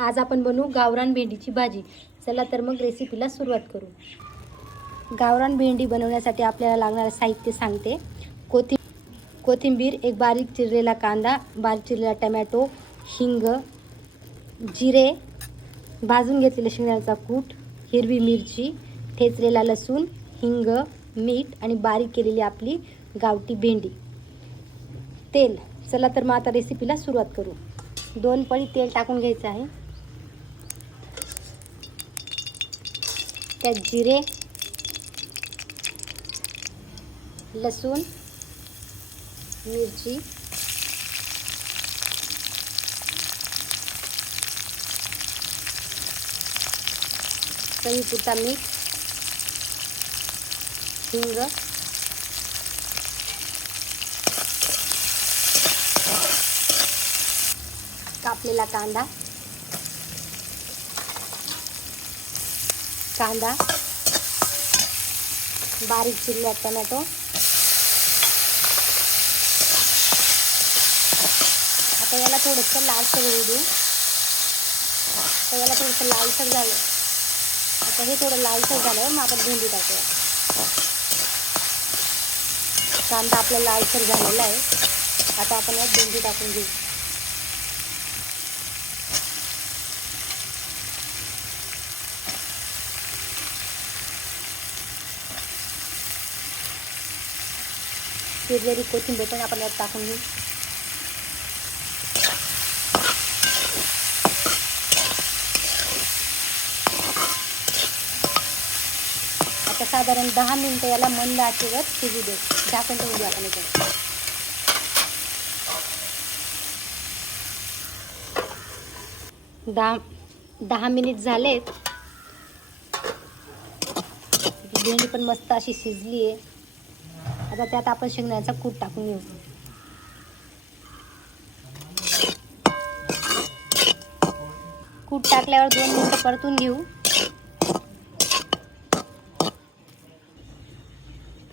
आज आपण बनवू गावरान भेंडीची भाजी। चला तर मग रेसिपीला सुरुवात करू। गावरान भेंडी बनवण्यासाठी आपल्याला लागणारे साहित्य सांगते। कोथिंबीर, एक बारीक चिरलेला कांदा, बारीक चिरलेला टोमॅटो, हिंग, जिरे, भाजून घेतलेले शेंगदाण्याचा कूट, हिरवी मिरची, ठेचलेला लसूण, हिंग, मीठ आणि बारीक केलेली आपली गावठी भेंडी। तेल। चला तर मग आता रेसिपीला सुरुवात करू। 2 पळी तेल टाकून घ्यायचं आहे। त्यात जिरे, लसूण, मिरची, चवीपुरता मीठ, हिंग, कापलेला कांदा, बारीक चिरलेला टोमॅटो, आता याला थोडंसं लालसर होऊ देऊ। आता याला थोडंसं लालसर झालं, आता हे थोडं लालसर झालं मग आपण भेंडी टाकूया। कांदा आपला लालसर झालेला आहे, आता आपण यात भेंडी टाकून घेऊ। चिरलेली कोथिंबीर पण आपण यात टाकून घेऊ। आता साधारण 10 मिनिटं याला मंद आचेवर शिजू दे। झाकण ठेवून देऊ आपण याच्यावर। 10 मिनिट झालेत। भेंडी पण मस्त अशी शिजली आहे। आता त्यात आपण शेंगदाण्याचा कूट टाकून घेऊ। कूट टाकल्यावर 2 मिनिटं परतून घेऊ।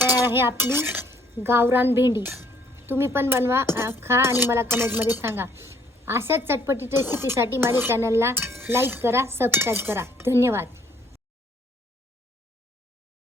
तर हे आपली गावरान भेंडी। तुम्ही पण बनवा, खा आणि मला कमेंटमध्ये सांगा। अशाच चटपटीत रेसिपीसाठी माझ्या चॅनलला लाईक करा, सबस्क्राईब करा। धन्यवाद।